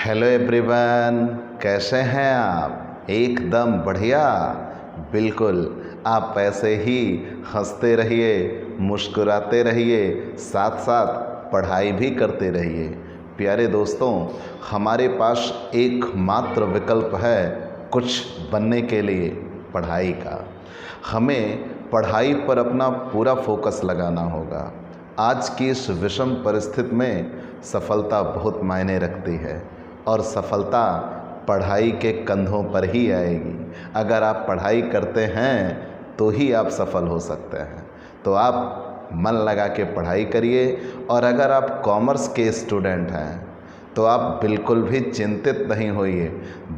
Hello everyone, कैसे हैं आप? एकदम बढ़िया। बिल्कुल, आप ऐसे ही हंसते रहिए, मुस्कुराते रहिए, साथ साथ पढ़ाई भी करते रहिए। प्यारे दोस्तों, हमारे पास एकमात्र विकल्प है कुछ बनने के लिए, पढ़ाई का। हमें पढ़ाई पर अपना पूरा फोकस लगाना होगा। आज की इस विषम परिस्थिति में सफलता बहुत मायने रखती है और सफलता पढ़ाई के कंधों पर ही आएगी। अगर आप पढ़ाई करते हैं तो ही आप सफल हो सकते हैं। तो आप मन लगा के पढ़ाई करिए। और अगर आप कॉमर्स के स्टूडेंट हैं तो आप बिल्कुल भी चिंतित नहीं होइए।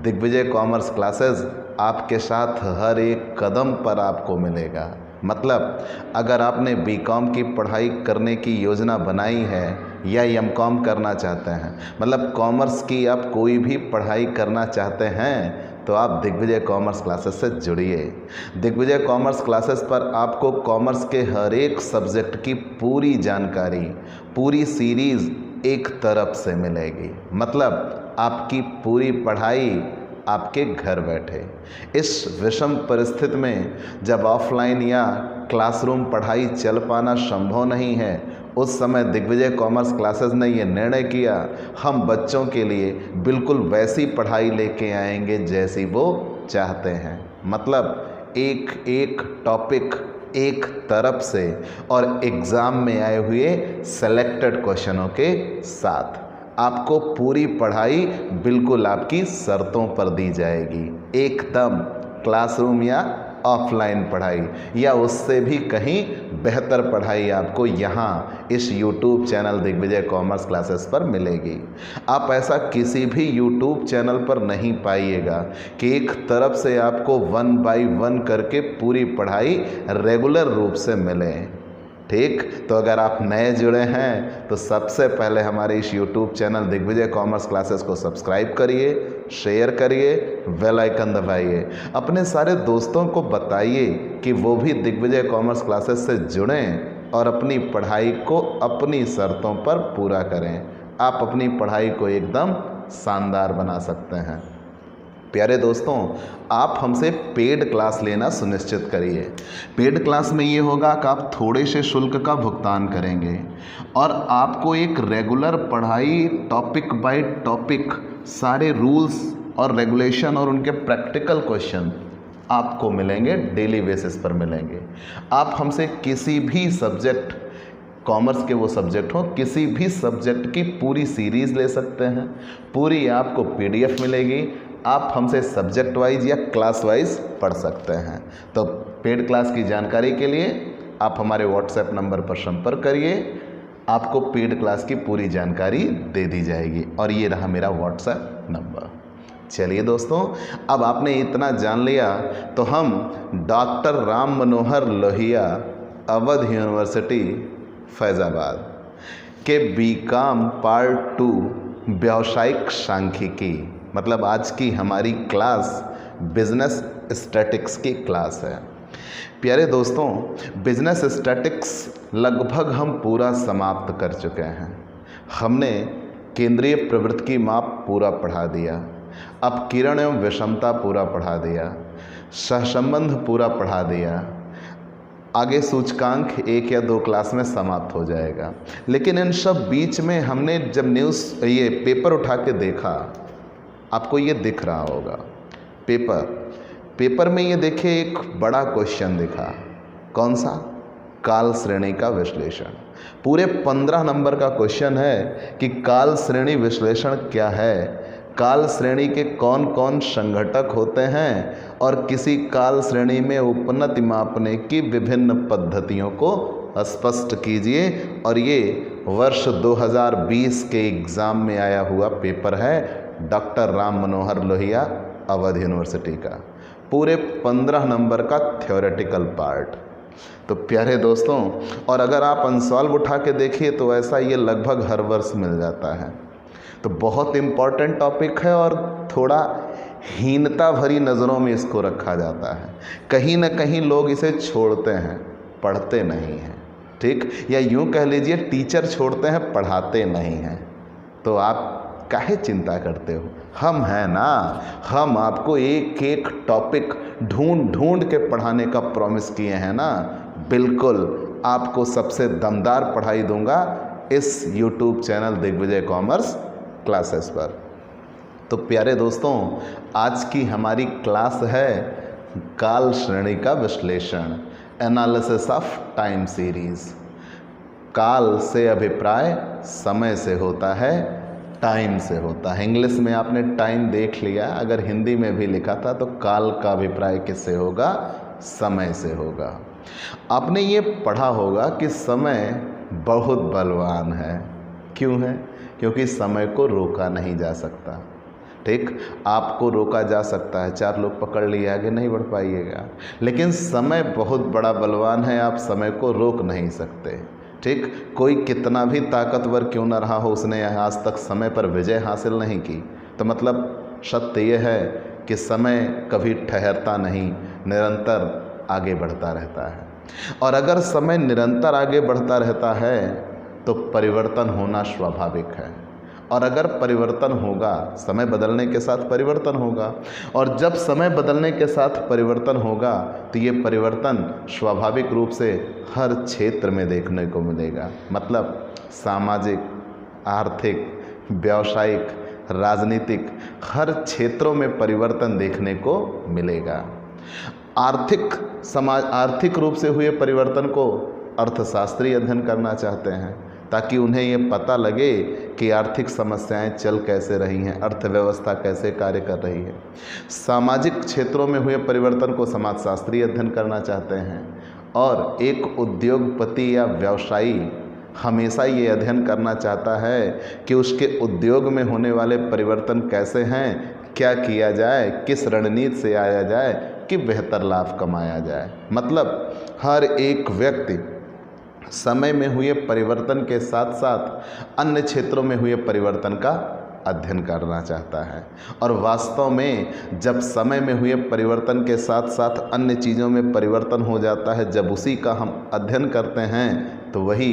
दिग्विजय कॉमर्स क्लासेस आपके साथ हर एक कदम पर आपको मिलेगा। मतलब अगर आपने बीकॉम की पढ़ाई करने की योजना बनाई है या एमकॉम करना चाहते हैं, मतलब कॉमर्स की आप कोई भी पढ़ाई करना चाहते हैं, तो आप दिग्विजय कॉमर्स क्लासेस से जुड़िए। दिग्विजय कॉमर्स क्लासेस पर आपको कॉमर्स के हर एक सब्जेक्ट की पूरी जानकारी, पूरी सीरीज़ एक तरफ से मिलेगी। मतलब आपकी पूरी पढ़ाई आपके घर बैठे। इस विषम परिस्थिति में जब ऑफलाइन या क्लासरूम पढ़ाई चल पाना संभव नहीं है, उस समय दिग्विजय कॉमर्स क्लासेस ने ये निर्णय किया, हम बच्चों के लिए बिल्कुल वैसी पढ़ाई लेके आएंगे जैसी वो चाहते हैं। मतलब एक एक टॉपिक एक तरफ से और एग्ज़ाम में आए हुए सेलेक्टेड क्वेश्चनों के साथ आपको पूरी पढ़ाई बिल्कुल आपकी शर्तों पर दी जाएगी। एकदम क्लासरूम या ऑफलाइन पढ़ाई या उससे भी कहीं बेहतर पढ़ाई आपको यहाँ इस YouTube channel Digvijay commerce classes पर मिलेगी। आप ऐसा किसी भी YouTube चैनल पर नहीं पाइएगा कि एक तरफ से आपको 1 बाय 1 करके पूरी पढ़ाई रेगुलर रूप से मिले। ठीक, तो अगर आप नए जुड़े हैं तो सबसे पहले हमारे इस YouTube channel Digvijay commerce classes को सब्सक्राइब करिए, शेयर करिए, बेल आइकन दबाइए, अपने सारे दोस्तों को बताइए कि वो भी दिग्विजय कॉमर्स क्लासेस से जुड़ें और अपनी पढ़ाई को अपनी शर्तों पर पूरा करें। आप अपनी पढ़ाई को एकदम शानदार बना सकते हैं। प्यारे दोस्तों, आप हमसे पेड क्लास लेना सुनिश्चित करिए। पेड क्लास में ये होगा कि आप थोड़े से शुल्क का भुगतान करेंगे और आपको एक रेगुलर पढ़ाई टॉपिक बाय टॉपिक सारे रूल्स और रेगुलेशन और उनके प्रैक्टिकल क्वेश्चन आपको मिलेंगे, डेली बेसिस पर मिलेंगे। आप हमसे किसी भी सब्जेक्ट, कॉमर्स के वो सब्जेक्ट हो, किसी भी सब्जेक्ट की पूरी सीरीज़ ले सकते हैं। पूरी आपको PDF मिलेगी। आप हमसे सब्जेक्ट वाइज या क्लास वाइज पढ़ सकते हैं। तो पेड क्लास की जानकारी के लिए आप हमारे WhatsApp नंबर पर संपर्क करिए, आपको पेड क्लास की पूरी जानकारी दे दी जाएगी। और ये रहा मेरा WhatsApp नंबर। चलिए दोस्तों, अब आपने इतना जान लिया तो हम डॉक्टर राम मनोहर लोहिया, अवध यूनिवर्सिटी फैज़ाबाद के बीकॉम पार्ट 2 व्यावसायिक सांख्यिकी, मतलब आज की हमारी क्लास बिजनेस स्टैटिक्स की क्लास है। प्यारे दोस्तों, बिजनेस स्टैटिक्स लगभग हम पूरा समाप्त कर चुके हैं। हमने केंद्रीय प्रवृत्ति की माप पूरा पढ़ा दिया, अब किरण एवं विषमता पूरा पढ़ा दिया, सहसंबंध पूरा पढ़ा दिया। आगे सूचकांक 1 या 2 क्लास में समाप्त हो जाएगा। लेकिन इन सब बीच में हमने जब ये पेपर उठा के देखा, आपको ये दिख रहा होगा पेपर में ये देखिए एक बड़ा क्वेश्चन दिखा। कौन सा? काल श्रेणी का विश्लेषण। पूरे 15 नंबर का क्वेश्चन है कि काल श्रेणी विश्लेषण क्या है, काल श्रेणी के कौन कौन संघटक होते हैं और किसी काल श्रेणी में उपनति मापने की विभिन्न पद्धतियों को स्पष्ट कीजिए। और ये वर्ष 2020 के एग्ज़ाम में आया हुआ पेपर है डॉक्टर राम मनोहर लोहिया, अवध यूनिवर्सिटी का। पूरे 15 नंबर का थ्योरेटिकल पार्ट। तो प्यारे दोस्तों, और अगर आप अनसॉल्व उठा के देखिए तो ऐसा ये लगभग हर वर्ष मिल जाता है। तो बहुत इम्पॉर्टेंट टॉपिक है और थोड़ा हीनता भरी नज़रों में इसको रखा जाता है। कहीं ना कहीं लोग इसे छोड़ते हैं, पढ़ते नहीं हैं। ठीक, या यूँ कह लीजिए टीचर छोड़ते हैं, पढ़ाते नहीं हैं। तो आप काहे चिंता करते हो? हम हैं ना, हम आपको एक एक टॉपिक ढूंढ ढूंढ के पढ़ाने का प्रॉमिस किए हैं ना। बिल्कुल आपको सबसे दमदार पढ़ाई दूंगा इस YouTube channel Digvijay commerce classes पर। तो प्यारे दोस्तों, आज की हमारी क्लास है काल श्रेणी का विश्लेषण, एनालिसिस ऑफ टाइम सीरीज। काल से अभिप्राय समय से होता है, टाइम से होता है। इंग्लिश में आपने टाइम देख लिया, अगर हिंदी में भी लिखा था तो काल का अभिप्राय किससे होगा? समय से होगा। आपने ये पढ़ा होगा कि समय बहुत बलवान है। क्यों है? क्योंकि समय को रोका नहीं जा सकता। ठीक, आपको रोका जा सकता है, 4 लोग पकड़ लिए, आगे नहीं बढ़ पाइएगा, लेकिन समय बहुत बड़ा बलवान है, आप समय को रोक नहीं सकते। ठीक, कोई कितना भी ताकतवर क्यों ना रहा हो, उसने आज तक समय पर विजय हासिल नहीं की। तो मतलब सत्य यह है कि समय कभी ठहरता नहीं, निरंतर आगे बढ़ता रहता है। और अगर समय निरंतर आगे बढ़ता रहता है तो परिवर्तन होना स्वाभाविक है। और अगर परिवर्तन होगा, समय बदलने के साथ परिवर्तन होगा, और जब समय बदलने के साथ परिवर्तन होगा तो ये परिवर्तन स्वाभाविक रूप से हर क्षेत्र में देखने को मिलेगा। मतलब सामाजिक, आर्थिक, व्यावसायिक, राजनीतिक, हर क्षेत्रों में परिवर्तन देखने को मिलेगा। आर्थिक रूप से हुए परिवर्तन को अर्थशास्त्री अध्ययन करना चाहते हैं, ताकि उन्हें ये पता लगे कि आर्थिक समस्याएं चल कैसे रही हैं, अर्थव्यवस्था कैसे कार्य कर रही है। सामाजिक क्षेत्रों में हुए परिवर्तन को समाजशास्त्री अध्ययन करना चाहते हैं, और एक उद्योगपति या व्यवसायी हमेशा ये अध्ययन करना चाहता है कि उसके उद्योग में होने वाले परिवर्तन कैसे हैं, क्या किया जाए, किस रणनीति से आया जाए कि बेहतर लाभ कमाया जाए। मतलब हर एक व्यक्ति समय में हुए परिवर्तन के साथ साथ अन्य क्षेत्रों में हुए परिवर्तन का अध्ययन करना चाहता है। और वास्तव में जब समय में हुए परिवर्तन के साथ साथ अन्य चीज़ों में परिवर्तन हो जाता है, जब उसी का हम अध्ययन करते हैं तो वही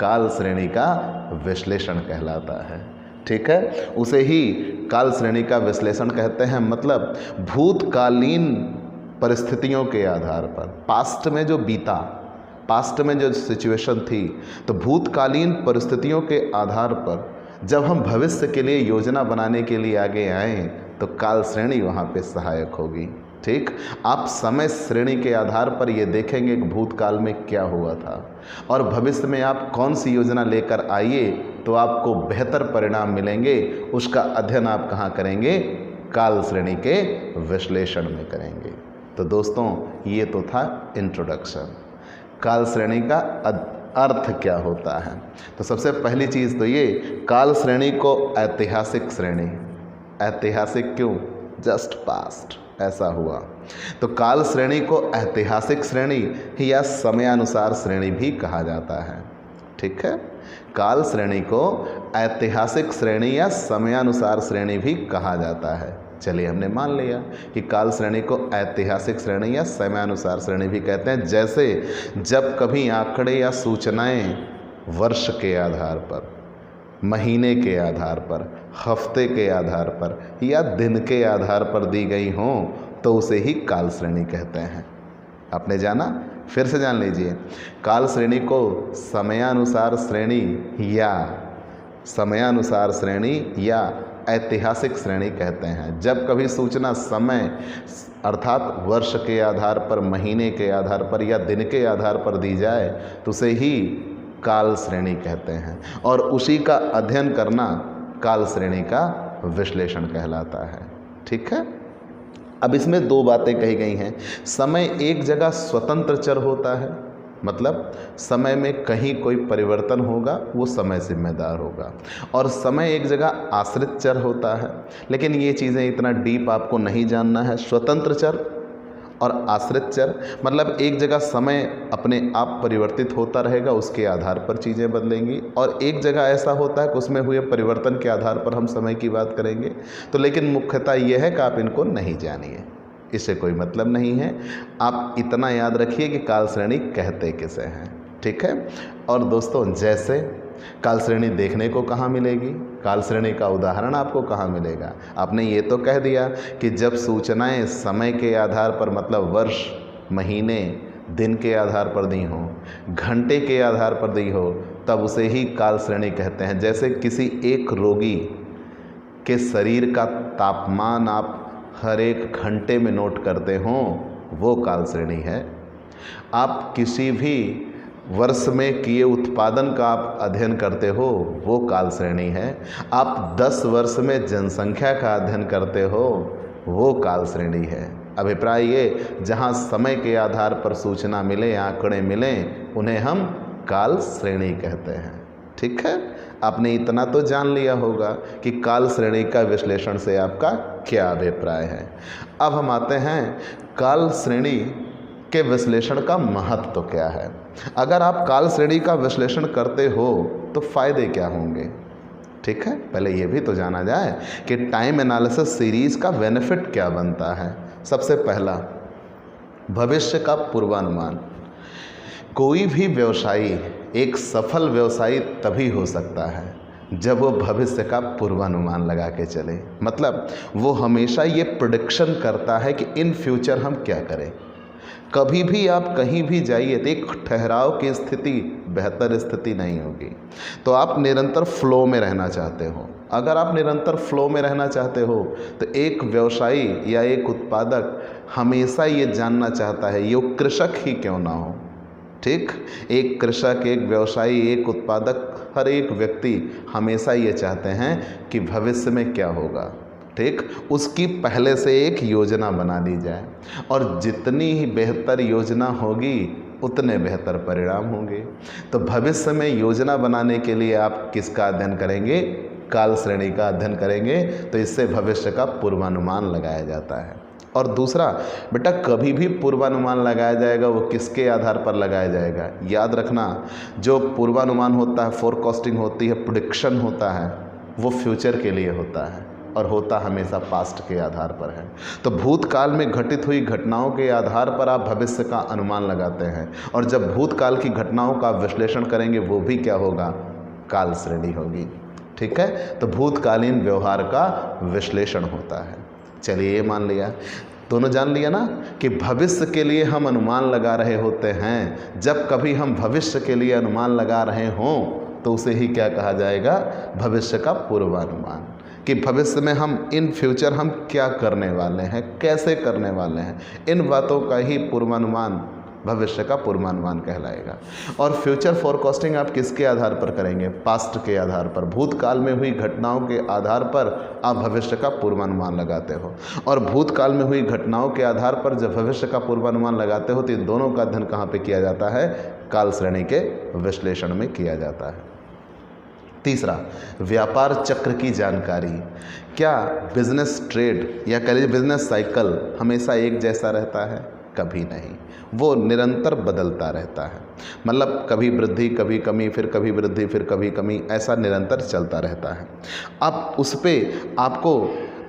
काल श्रेणी का विश्लेषण कहलाता है। ठीक है, उसे ही काल श्रेणी का विश्लेषण कहते हैं। मतलब भूतकालीन परिस्थितियों के आधार पर, पास्ट में जो बीता, पास्ट में जो सिचुएशन थी, तो भूतकालीन परिस्थितियों के आधार पर जब हम भविष्य के लिए योजना बनाने के लिए आगे आएँ तो काल श्रेणी वहाँ पे सहायक होगी। ठीक, आप समय श्रेणी के आधार पर ये देखेंगे कि भूतकाल में क्या हुआ था, और भविष्य में आप कौन सी योजना लेकर आइए तो आपको बेहतर परिणाम मिलेंगे। उसका अध्ययन आप कहाँ करेंगे? काल श्रेणी के विश्लेषण में करेंगे। तो दोस्तों, ये तो था इंट्रोडक्शन। काल श्रेणी का अर्थ क्या होता है? तो सबसे पहली चीज़ तो ये, काल श्रेणी को ऐतिहासिक श्रेणी, ऐतिहासिक क्यों? जस्ट पास्ट, ऐसा हुआ। तो काल श्रेणी को ऐतिहासिक श्रेणी या समयानुसार श्रेणी भी कहा जाता है। ठीक है, काल श्रेणी को ऐतिहासिक श्रेणी या समयानुसार श्रेणी भी कहा जाता है। चलिए, हमने मान लिया कि काल श्रेणी को ऐतिहासिक श्रेणी या समयानुसार श्रेणी भी कहते हैं। जैसे जब कभी आंकड़े या सूचनाएं वर्ष के आधार पर, महीने के आधार पर, हफ्ते के आधार पर या दिन के आधार पर दी गई हों तो उसे ही काल श्रेणी कहते हैं। आपने जाना, फिर से जान लीजिए। काल श्रेणी को समयानुसार श्रेणी या ऐतिहासिक श्रेणी कहते हैं। जब कभी सूचना समय अर्थात वर्ष के आधार पर, महीने के आधार पर या दिन के आधार पर दी जाए तो उसे ही काल श्रेणी कहते हैं, और उसी का अध्ययन करना काल श्रेणी का विश्लेषण कहलाता है। ठीक है, अब इसमें 2 बातें कही गई हैं। समय एक जगह स्वतंत्र चर होता है, मतलब समय में कहीं कोई परिवर्तन होगा वो समय जिम्मेदार होगा, और समय एक जगह आश्रित चर होता है। लेकिन ये चीज़ें इतना डीप आपको नहीं जानना है। स्वतंत्र चर और आश्रित चर, मतलब एक जगह समय अपने आप परिवर्तित होता रहेगा, उसके आधार पर चीज़ें बदलेंगी, और एक जगह ऐसा होता है कि उसमें हुए परिवर्तन के आधार पर हम समय की बात करेंगे। तो लेकिन मुख्यतः यह है कि आप इनको नहीं जानिए, इससे कोई मतलब नहीं है। आप इतना याद रखिए कि काल श्रेणी कहते किसे हैं। ठीक है, और दोस्तों, जैसे काल श्रेणी देखने को कहाँ मिलेगी? काल श्रेणी का उदाहरण आपको कहाँ मिलेगा? आपने ये तो कह दिया कि जब सूचनाएं समय के आधार पर, मतलब वर्ष, महीने, दिन के आधार पर दी हो, घंटे के आधार पर दी हो, तब उसे ही काल श्रेणी कहते हैं। जैसे किसी एक रोगी के शरीर का तापमान आप हर एक घंटे में नोट करते हो, वो काल श्रेणी है। आप किसी भी वर्ष में किए उत्पादन का आप अध्ययन करते हो, वो काल श्रेणी है। आप 10 वर्ष में जनसंख्या का अध्ययन करते हो, वो काल श्रेणी है। अभिप्राय ये, जहाँ समय के आधार पर सूचना मिले, आंकड़े मिलें, उन्हें हम काल श्रेणी कहते हैं। ठीक है, आपने इतना तो जान लिया होगा कि काल श्रेणी का विश्लेषण से आपका क्या अभिप्राय है। अब हम आते हैं काल श्रेणी के विश्लेषण का महत्व तो क्या है। अगर आप काल श्रेणी का विश्लेषण करते हो तो फायदे क्या होंगे? ठीक है, पहले ये भी तो जाना जाए कि टाइम एनालिसिस सीरीज का बेनिफिट क्या बनता है। सबसे पहला, भविष्य का पूर्वानुमान। कोई भी व्यवसायी एक सफल व्यवसायी तभी हो सकता है जब वो भविष्य का पूर्वानुमान लगा के चले। मतलब वो हमेशा ये प्रेडिक्शन करता है कि इन फ्यूचर हम क्या करें। कभी भी आप कहीं भी जाइए तो एक ठहराव की स्थिति बेहतर स्थिति नहीं होगी। तो आप निरंतर फ्लो में रहना चाहते हो। अगर आप निरंतर फ्लो में रहना चाहते हो तो एक व्यवसायी या एक उत्पादक हमेशा ये जानना चाहता है, ये कृषक ही क्यों ना हो। ठीक, एक कृषक, एक व्यवसायी, एक उत्पादक, हर एक व्यक्ति हमेशा ये चाहते हैं कि भविष्य में क्या होगा। ठीक, उसकी पहले से एक योजना बना दी जाए, और जितनी ही बेहतर योजना होगी उतने बेहतर परिणाम होंगे। तो भविष्य में योजना बनाने के लिए आप किसका अध्ययन करेंगे? काल श्रेणी का अध्ययन करेंगे। तो इससे भविष्य का पूर्वानुमान लगाया जाता है। और दूसरा, बेटा कभी भी पूर्वानुमान लगाया जाएगा वो किसके आधार पर लगाया जाएगा? याद रखना, जो पूर्वानुमान होता है, फोरकास्टिंग होती है, प्रेडिक्शन होता है, वो फ्यूचर के लिए होता है और होता हमेशा पास्ट के आधार पर है। तो भूतकाल में घटित हुई घटनाओं के आधार पर आप भविष्य का अनुमान लगाते हैं, और जब भूतकाल की घटनाओं का विश्लेषण करेंगे वो भी क्या होगा? काल श्रेणी होगी। ठीक है, तो भूतकालीन व्यवहार का विश्लेषण होता है। चलिए, ये मान लिया, दोनों जान लिया ना कि भविष्य के लिए हम अनुमान लगा रहे होते हैं। जब कभी हम भविष्य के लिए अनुमान लगा रहे हों तो उसे ही क्या कहा जाएगा? भविष्य का पूर्वानुमान। कि भविष्य में हम इन फ्यूचर हम क्या करने वाले हैं, कैसे करने वाले हैं, इन बातों का ही पूर्वानुमान भविष्य का पूर्वानुमान कहलाएगा। और फ्यूचर फोरकास्टिंग आप किसके आधार पर करेंगे? पास्ट के आधार पर, भूतकाल में हुई घटनाओं के आधार पर आप भविष्य का पूर्वानुमान लगाते हो। और भूतकाल में हुई घटनाओं के आधार पर जब भविष्य का पूर्वानुमान लगाते हो तो इन दोनों का अध्ययन कहाँ पे किया जाता है? काल श्रेणी के विश्लेषण में किया जाता है। तीसरा, व्यापार चक्र की जानकारी। क्या बिजनेस ट्रेड या कह लीजिए बिजनेस साइकिल हमेशा एक जैसा रहता है? कभी नहीं, वो निरंतर बदलता रहता है। मतलब कभी वृद्धि, कभी कमी, फिर कभी वृद्धि, फिर कभी कमी, ऐसा निरंतर चलता रहता है। अब उस पर आपको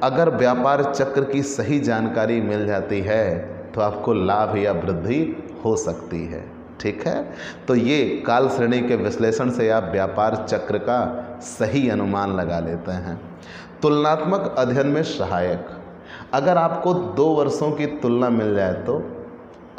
अगर व्यापार चक्र की सही जानकारी मिल जाती है तो आपको लाभ या वृद्धि हो सकती है। ठीक है, तो ये काल श्रेणी के विश्लेषण से आप व्यापार चक्र का सही अनुमान लगा लेते हैं। तुलनात्मक अध्ययन में सहायक। अगर आपको 2 वर्षों की तुलना मिल जाए तो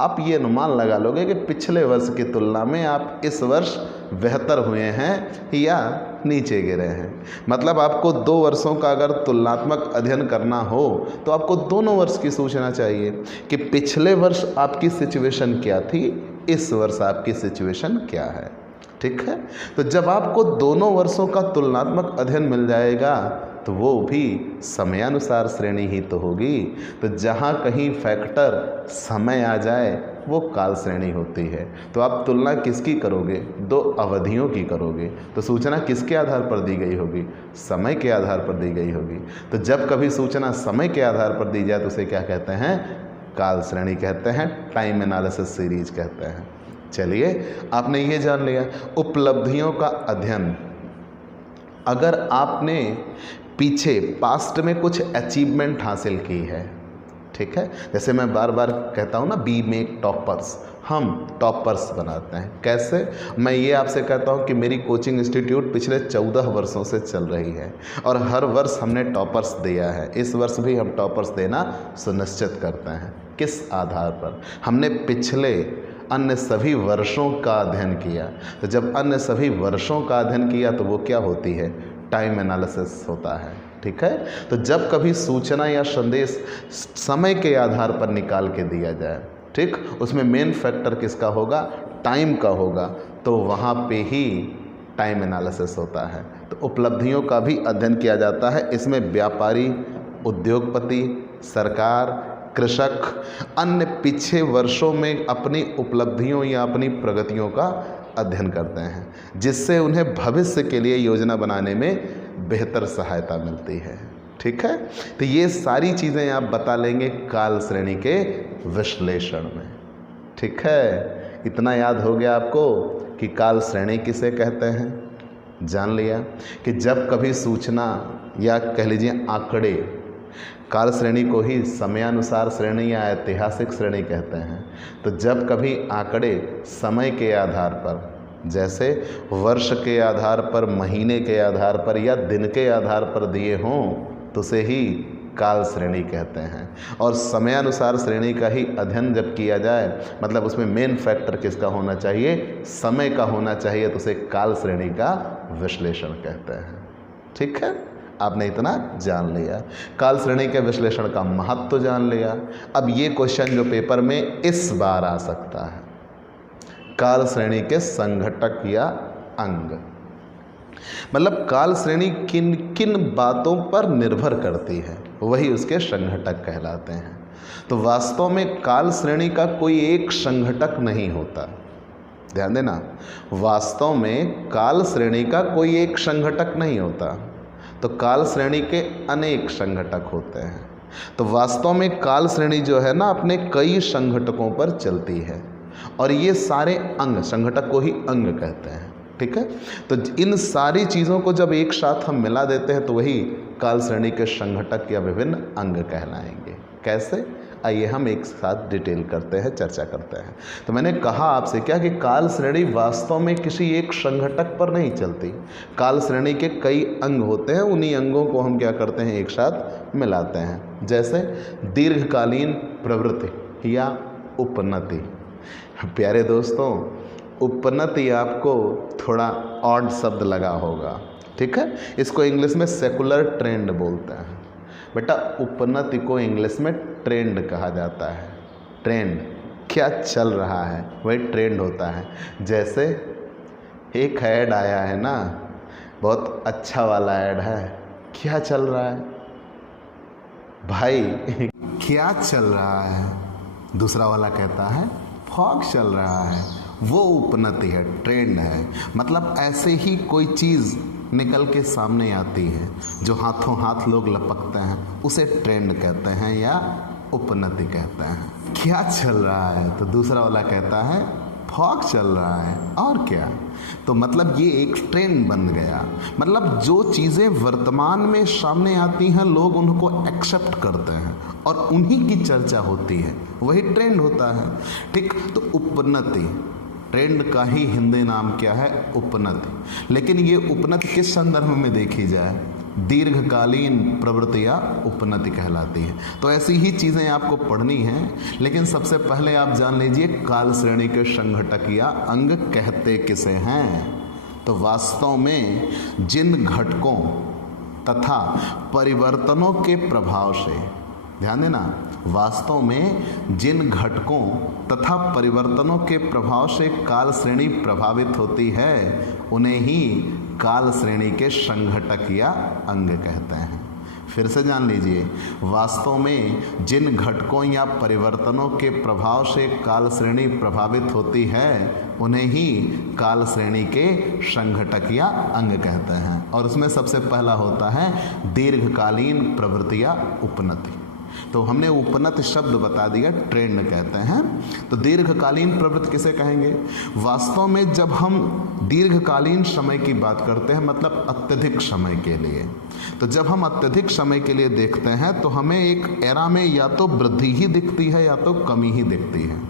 आप ये अनुमान लगा लोगे कि पिछले वर्ष की तुलना में आप इस वर्ष बेहतर हुए हैं या नीचे गिरे हैं। मतलब आपको 2 वर्षों का अगर तुलनात्मक अध्ययन करना हो तो आपको दोनों वर्ष की सूचना चाहिए कि पिछले वर्ष आपकी सिचुएशन क्या थी, इस वर्ष आपकी सिचुएशन क्या है। ठीक है, तो जब आपको दोनों वर्षों का तुलनात्मक अध्ययन मिल जाएगा तो वो भी समयानुसार श्रेणी ही तो होगी। तो जहाँ कहीं फैक्टर समय आ जाए वो काल श्रेणी होती है। तो आप तुलना किसकी करोगे? 2 अवधियों की करोगे। तो सूचना किसके आधार पर दी गई होगी? समय के आधार पर दी गई होगी। तो जब कभी सूचना समय के आधार पर दी जाए तो उसे क्या कहते हैं? काल श्रेणी कहते हैं, टाइम एनालिसिस सीरीज कहते हैं। चलिए, आपने ये जान लिया। उपलब्धियों का अध्ययन। अगर आपने पीछे पास्ट में कुछ अचीवमेंट हासिल की है, ठीक है। जैसे मैं बार बार कहता हूँ ना, बी मेक टॉपर्स, हम टॉपर्स बनाते हैं। कैसे? मैं ये आपसे कहता हूँ कि मेरी कोचिंग इंस्टीट्यूट पिछले 14 वर्षों से चल रही है और हर वर्ष हमने टॉपर्स दिया है। इस वर्ष भी हम टॉपर्स देना सुनिश्चित करते हैं। किस आधार पर? हमने पिछले अन्य सभी वर्षों का अध्ययन किया। तो जब अन्य सभी वर्षों का अध्ययन किया तो वो क्या होती है? टाइम एनालिसिस होता है। ठीक है। तो जब कभी सूचना या संदेश समय के आधार पर निकाल के दिया जाए, ठीक, उसमें मेन फैक्टर किसका होगा? टाइम का होगा। तो वहाँ पे ही टाइम एनालिसिस होता है। तो उपलब्धियों का भी अध्ययन किया जाता है। इसमें व्यापारी, उद्योगपति, सरकार, कृषक अन्य पिछले वर्षों में अपनी उपलब्धियों या अपनी प्रगतियों का अध्ययन करते हैं, जिससे उन्हें भविष्य के लिए योजना बनाने में बेहतर सहायता मिलती है। ठीक है। तो ये सारी चीज़ें आप बता लेंगे काल श्रेणी के विश्लेषण में। ठीक है। इतना याद हो गया आपको कि काल श्रेणी किसे कहते हैं? जान लिया कि जब कभी सूचना या कह लीजिए आंकड़े, काल श्रेणी को ही समयानुसार श्रेणी या ऐतिहासिक श्रेणी कहते हैं। तो जब कभी आंकड़े समय के आधार पर, जैसे वर्ष के आधार पर, महीने के आधार पर या दिन के आधार पर दिए हों तो उसे ही काल श्रेणी कहते हैं। और समयानुसार श्रेणी का ही अध्ययन जब किया जाए, मतलब उसमें मेन फैक्टर किसका होना चाहिए? समय का होना चाहिए, तो उसे काल श्रेणी का विश्लेषण कहते हैं। ठीक है। आपने इतना जान लिया, काल श्रेणी के विश्लेषण का महत्व तो जान लिया। अब ये क्वेश्चन जो पेपर में इस बार आ सकता है, काल श्रेणी के संघटक या अंग, मतलब काल श्रेणी किन किन बातों पर निर्भर करती है, वही उसके संघटक कहलाते हैं। तो वास्तव में काल श्रेणी का कोई एक संघटक नहीं होता। ध्यान देना, वास्तव में काल श्रेणी का कोई एक संघटक नहीं होता। तो काल श्रेणी के अनेक संघटक होते हैं। तो वास्तव में काल श्रेणी जो है ना, अपने कई संघटकों पर चलती है और ये सारे अंग, संघटक को ही अंग कहते हैं। ठीक है। तो इन सारी चीज़ों को जब एक साथ हम मिला देते हैं तो वही काल श्रेणी के संघटक या विभिन्न अंग कहलाएंगे। कैसे? आइए हम एक साथ डिटेल करते हैं, चर्चा करते हैं। तो मैंने कहा आपसे क्या कि काल श्रेणी वास्तव में किसी एक संघटक पर नहीं चलती। काल श्रेणी के कई अंग होते हैं, उन्हीं अंगों को हम क्या करते हैं? एक साथ मिलाते हैं। जैसे दीर्घकालीन प्रवृत्ति या उपनति। प्यारे दोस्तों, उपनति आपको थोड़ा ऑड शब्द लगा होगा। ठीक है। इसको इंग्लिश में सेकुलर ट्रेंड बोलते हैं। बेटा, उपनति को इंग्लिश में ट्रेंड कहा जाता है। ट्रेंड, क्या चल रहा है, वही ट्रेंड होता है। जैसे एक ऐड आया है ना, बहुत अच्छा वाला ऐड है, क्या चल रहा है भाई? क्या चल रहा है? दूसरा वाला कहता है फॉग चल रहा है। वो उपनति है, ट्रेंड है। मतलब ऐसे ही कोई चीज़ निकल के सामने आती है जो हाथों हाथ लोग लपकते हैं, उसे ट्रेंड कहते हैं या उपनति कहते हैं। क्या चल रहा है? तो दूसरा वाला कहता है फॉग चल रहा है। और क्या? तो मतलब ये एक ट्रेंड बन गया। मतलब जो चीज़ें वर्तमान में सामने आती हैं, लोग उनको एक्सेप्ट करते हैं और उन्हीं की चर्चा होती है, वही ट्रेंड होता है। ठीक। तो उपनति, ट्रेंड का ही हिंदी नाम क्या है? उपनति। लेकिन ये उपनति किस संदर्भ में देखी जाए? दीर्घकालीन प्रवृत्तियाँ उपनति कहलाती है। तो ऐसी ही चीज़ें आपको पढ़नी हैं, लेकिन सबसे पहले आप जान लीजिए काल श्रेणी के संघटक या अंग कहते किसे हैं। तो वास्तव में जिन घटकों तथा परिवर्तनों के प्रभाव से, ध्यान देना, वास्तव में जिन घटकों तथा परिवर्तनों के प्रभाव से काल श्रेणी प्रभावित होती है, उन्हें ही काल श्रेणी के संघटक या अंग कहते हैं। फिर से जान लीजिए, वास्तव में जिन घटकों या परिवर्तनों के प्रभाव से काल श्रेणी प्रभावित होती है, उन्हें ही काल श्रेणी के संघटक या अंग कहते हैं। और उसमें सबसे पहला होता है दीर्घकालीन प्रवृत्ति या उपनति। तो हमने उपनत शब्द बता दिया, ट्रेंड कहते हैं। तो दीर्घकालीन प्रवृत्ति किसे कहेंगे? वास्तव में जब हम दीर्घकालीन समय की बात करते हैं, मतलब अत्यधिक समय के लिए, तो जब हम अत्यधिक समय के लिए देखते हैं तो हमें एक एरा में या तो वृद्धि ही दिखती है या तो कमी ही दिखती है।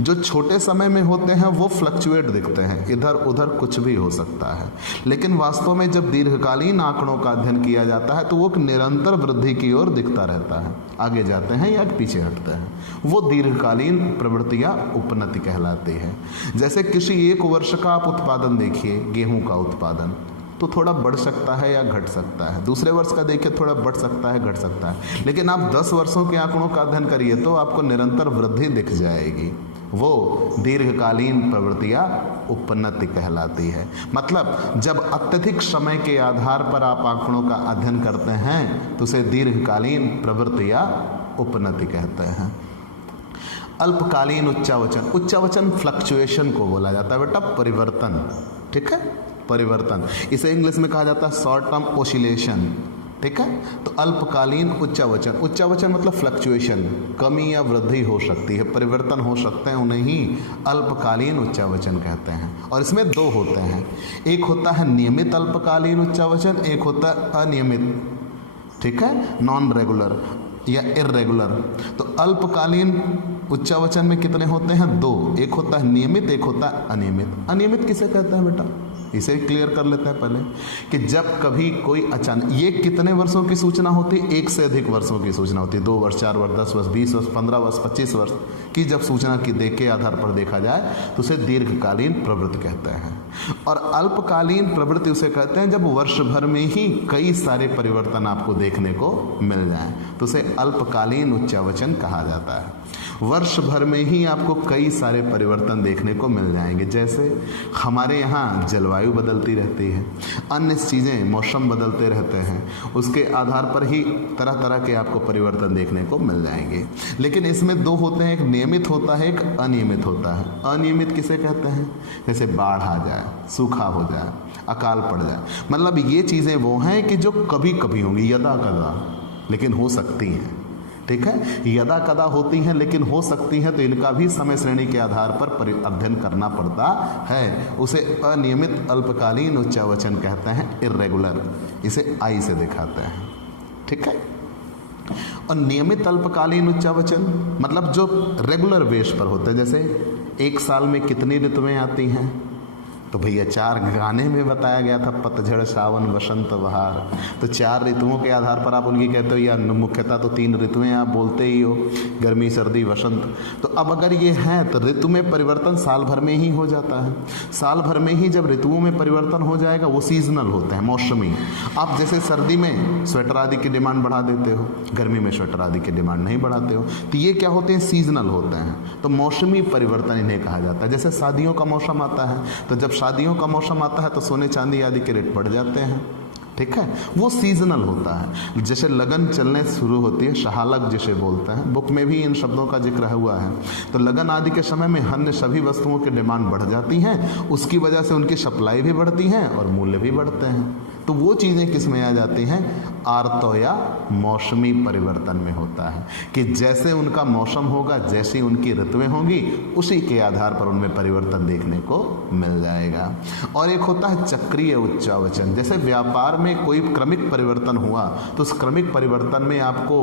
जो छोटे समय में होते हैं वो फ्लक्चुएट दिखते हैं, इधर उधर कुछ भी हो सकता है। लेकिन वास्तव में जब दीर्घकालीन आंकड़ों का अध्ययन किया जाता है तो वो एक निरंतर वृद्धि की ओर दिखता रहता है, आगे जाते हैं या पीछे हटते हैं। वो दीर्घकालीन प्रवृत्तियां उपनति कहलाती है। जैसे किसी एक वर्ष का आप उत्पादन देखिए, गेहूं का उत्पादन, तो थोड़ा बढ़ सकता है या घट सकता है। दूसरे वर्ष का देखिए, थोड़ा बढ़ सकता है, घट सकता है। लेकिन आप 10 वर्षों के आंकड़ों का अध्ययन करिए तो आपको निरंतर वृद्धि दिख जाएगी। वो दीर्घकालीन प्रवृत्तियां उपनति कहलाती है। मतलब जब अत्यधिक समय के आधार पर आप आंकड़ों का अध्ययन करते हैं तो उसे दीर्घकालीन प्रवृत्तियां उपनति कहते हैं। अल्पकालीन उच्चावचन, उच्चावचन फ्लक्चुएशन को बोला जाता है बेटा, परिवर्तन, ठीक है, परिवर्तन। इसे इंग्लिश में कहा जाता है शॉर्ट टर्म ओसिलेशन, ठीक है। तो अल्पकालीन उच्चावचन, उच्चावचन मतलब फ्लक्चुएशन, कमी या वृद्धि हो सकती है, परिवर्तन हो सकते हैं, उन्हें ही अल्पकालीन उच्चावचन कहते हैं। और इसमें 2 होते हैं, एक होता है नियमित अल्पकालीन उच्चावचन, एक होता है अनियमित, ठीक है, नॉन रेगुलर या इर्रेगुलर। तो अल्पकालीन उच्चावचन में कितने होते हैं? 2, एक होता है नियमित, एक होता है अनियमित। अनियमित किसे कहते हैं बेटा? इसे क्लियर कर लेते हैं पहले कि जब कभी कोई अचानक, ये कितने वर्षों की सूचना होती है? 1 से अधिक वर्षों की सूचना होती है। 2 वर्ष, 4 वर्ष, 10 वर्ष, 20 वर्ष, 15 वर्ष, 25 वर्ष की जब सूचना की देख के आधार पर देखा जाए तो उसे दीर्घकालीन प्रवृत्ति कहते हैं। और अल्पकालीन प्रवृत्ति उसे कहते हैं जब वर्ष भर में ही कई सारे परिवर्तन आपको देखने को मिल जाएं तो उसे अल्पकालीन उच्चावचन कहा जाता है। वर्ष भर में ही आपको कई सारे परिवर्तन देखने को मिल जाएंगे। जैसे हमारे यहाँ जलवायु बदलती रहती है, अन्य चीज़ें, मौसम बदलते रहते हैं, उसके आधार पर ही तरह तरह के आपको परिवर्तन देखने को मिल जाएंगे। लेकिन इसमें 2 होते हैं, एक नियमित होता है, एक अनियमित होता है। अनियमित किसे कहते हैं? जैसे बाढ़ आ जाए, सूखा हो जाए, अकाल पड़ जाए, मतलब ये चीज़ें वो हैं कि जो कभी कभी होंगी, यदा कदा, लेकिन हो सकती हैं, ठीक है, यदा कदा होती हैं लेकिन हो सकती हैं। तो इनका भी समय श्रेणी के आधार पर अध्ययन करना पड़ता है। उसे अनियमित अल्पकालीन उच्चावचन कहते हैं, इर्रेगुलर, इसे आई से दिखाते हैं, ठीक है। और नियमित अल्पकालीन उच्चावचन मतलब जो रेगुलर बेस पर होते हैं। जैसे एक साल में कितनी ऋतुएं आती हैं? तो भैया 4 गाने में बताया गया था, पतझड़, सावन, वसंत, बहार। तो 4 ऋतुओं के आधार पर आप उनकी कहते हो, या मुख्यतः तो 3 ऋतुएं आप बोलते ही हो, गर्मी, सर्दी, वसंत। तो अब अगर ये हैं तो ऋतु में परिवर्तन साल भर में ही हो जाता है। साल भर में ही जब ऋतुओं में परिवर्तन हो जाएगा वो सीजनल होते हैं, मौसमी। आप जैसे सर्दी में स्वेटर आदि की डिमांड बढ़ा देते हो, गर्मी में स्वेटर आदि की डिमांड नहीं बढ़ाते हो, तो ये क्या होते हैं? सीजनल होते हैं। तो मौसमी परिवर्तन इन्हें कहा जाता है। जैसे शादियों का मौसम आता है तो जब शादियों का मौसम आता है तो सोने चांदी आदि के रेट बढ़ जाते हैं, ठीक है, वो सीजनल होता है। जैसे लगन चलने शुरू होती है, शहालग जिसे बोलते हैं, बुक में भी इन शब्दों का जिक्र हुआ है। तो लगन आदि के समय में अन्य सभी वस्तुओं की डिमांड बढ़ जाती हैं, उसकी वजह से उनकी सप्लाई भी बढ़ती है और मूल्य भी बढ़ते हैं। तो वो चीज़ें किस में आ जाती हैं? आर्तो या मौसमी परिवर्तन में होता है कि जैसे उनका मौसम होगा, जैसी उनकी ऋतुएं होंगी, उसी के आधार पर उनमें परिवर्तन देखने को मिल जाएगा। और एक होता है चक्रीय उच्चावचन। जैसे व्यापार में कोई क्रमिक परिवर्तन हुआ तो उस क्रमिक परिवर्तन में आपको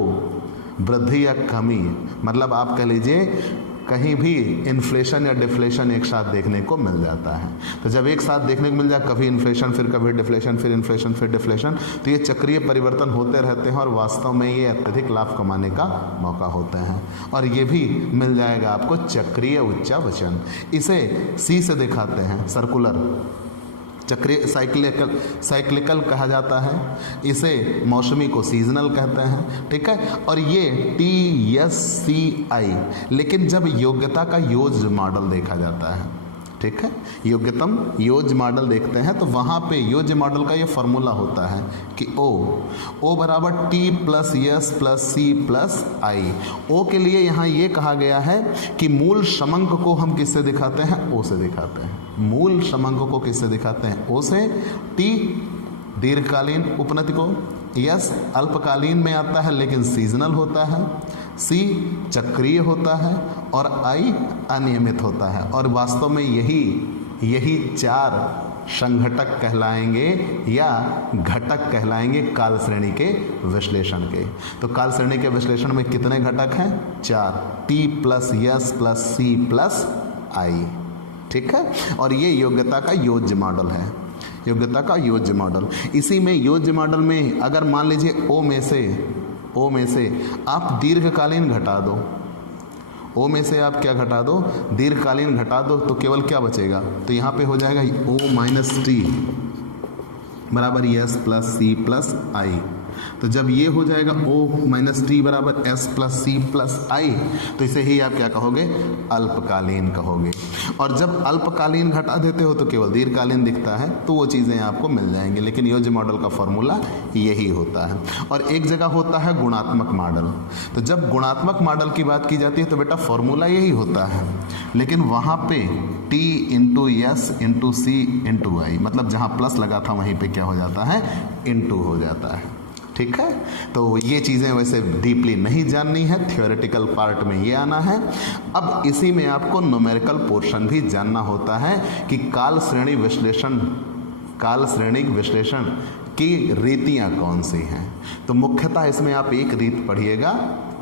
वृद्धि या कमी, मतलब आप कह लीजिए कहीं भी इन्फ्लेशन या डिफ्लेशन एक साथ देखने को मिल जाता है। तो जब एक साथ देखने को मिल जाए, कभी इन्फ्लेशन, फिर कभी डिफ्लेशन, फिर इन्फ्लेशन, फिर डिफ्लेशन, तो ये चक्रीय परिवर्तन होते रहते हैं और वास्तव में ये अत्यधिक लाभ कमाने का मौका होते हैं। और ये भी मिल जाएगा आपको चक्रीय उच्चावचन। इसे सी से दिखाते हैं, सर्कुलर, चक्रीय, साइक्लिकल कहा जाता है। इसे मौसमी को सीजनल कहते हैं, ठीक है। और ये TSCI, लेकिन जब योग्यता का योज मॉडल देखा जाता है, ठीक है, योग्यतम योज मॉडल देखते हैं तो वहाँ पे योज मॉडल का ये फॉर्मूला होता है कि O बराबर T plus S plus C plus I। O के लिए यहाँ ये कहा गया है कि मूल समंक को हम किससे दिखाते हैं? O से दिखाते हैं। मूल समंक को किससे दिखाते हैं? O से। T दीर्घकालीन उपनति को, यस अल्पकालीन में आता है लेकिन सीजनल होता है, सी चक्रीय होता है और आई अनियमित होता है। और वास्तव में यही चार संघटक कहलाएंगे या घटक कहलाएंगे काल श्रेणी के विश्लेषण के। तो काल श्रेणी के विश्लेषण में कितने घटक हैं? 4, T plus S plus C plus I. ठीक है, और ये योग्यता का योज्य मॉडल है, योग्यता का योज्य मॉडल। इसी में योज्य मॉडल में अगर मान लीजिए ओ में से आप दीर्घकालीन घटा दो, ओ में से आप क्या घटा दो? दीर्घकालीन घटा दो, तो केवल क्या बचेगा? तो यहाँ पे हो जाएगा ओ माइनस टी बराबर एस प्लस सी प्लस आई। तो जब ये हो जाएगा O माइनस टी बराबर एस प्लस सी प्लस आई, तो इसे ही आप क्या कहोगे? अल्पकालीन कहोगे। और जब अल्पकालीन घटा देते हो तो केवल दीर्घकालीन दिखता है, तो वो चीज़ें आपको मिल जाएंगी। लेकिन योज्य मॉडल का फॉर्मूला यही होता है। और एक जगह होता है गुणात्मक मॉडल। तो जब गुणात्मक मॉडल की बात की जाती है तो बेटा फॉर्मूला यही होता है, लेकिन वहाँ पे T इंटू एस इंटू सी इंटू आई, मतलब जहाँ प्लस लगा था वहीं पे क्या हो जाता है? इंटू हो जाता है। ठीक है, तो ये चीज़ें वैसे डीपली नहीं जाननी है, थियोरेटिकल पार्ट में ये आना है। अब इसी में आपको न्यूमेरिकल पोर्शन भी जानना होता है कि काल श्रेणी विश्लेषण की रीतियाँ कौन सी हैं। तो मुख्यतः इसमें आप एक रीत पढ़िएगा,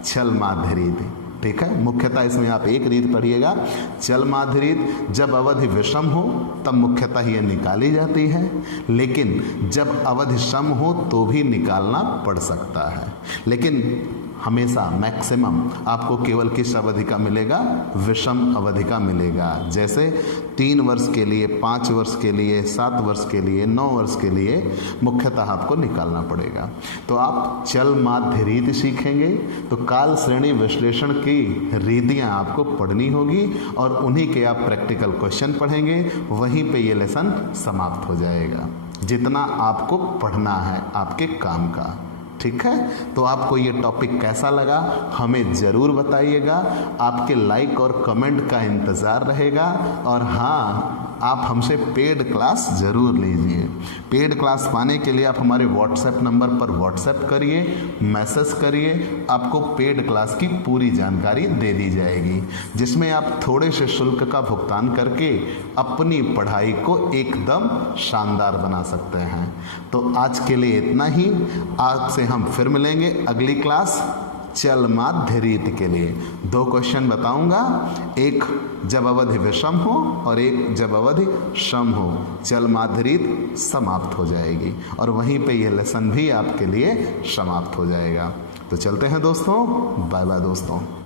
छल माध्य रीति। ठीक है, मुख्यतः इसमें आप एक रीत पढ़िएगा, चल माध्य रीत। जब अवधि विषम हो तब मुख्यतः ये निकाली जाती है, लेकिन जब अवधि सम हो तो भी निकालना पड़ सकता है। लेकिन हमेशा मैक्सिमम आपको केवल किस अवधि का मिलेगा? विषम अवधि का मिलेगा। जैसे 3 वर्ष के लिए, 5 वर्ष के लिए, 7 वर्ष के लिए, 9 वर्ष के लिए मुख्यतः आपको निकालना पड़ेगा। तो आप चल माध्य रीति सीखेंगे तो काल श्रेणी विश्लेषण की रीतियाँ आपको पढ़नी होगी और उन्हीं के आप प्रैक्टिकल क्वेश्चन पढ़ेंगे। वहीं पे ये लेसन समाप्त हो जाएगा, जितना आपको पढ़ना है आपके काम का। ठीक है, तो आपको ये टॉपिक कैसा लगा हमें ज़रूर बताइएगा। आपके लाइक और कमेंट का इंतज़ार रहेगा। और हाँ, आप हमसे पेड क्लास ज़रूर लीजिए। पेड क्लास पाने के लिए आप हमारे व्हाट्सएप नंबर पर व्हाट्सएप करिए, मैसेज करिए, आपको पेड क्लास की पूरी जानकारी दे दी जाएगी, जिसमें आप थोड़े से शुल्क का भुगतान करके अपनी पढ़ाई को एकदम शानदार बना सकते हैं। तो आज के लिए इतना ही। आज से हम फिर मिलेंगे अगली क्लास चल माध्य रीति के लिए। 2 क्वेश्चन बताऊंगा, एक जब अवधि विषम हो और एक जब अवधि सम हो। चल माध्य रीति समाप्त हो जाएगी और वहीं पे ये लेसन भी आपके लिए समाप्त हो जाएगा। तो चलते हैं दोस्तों, बाय बाय दोस्तों।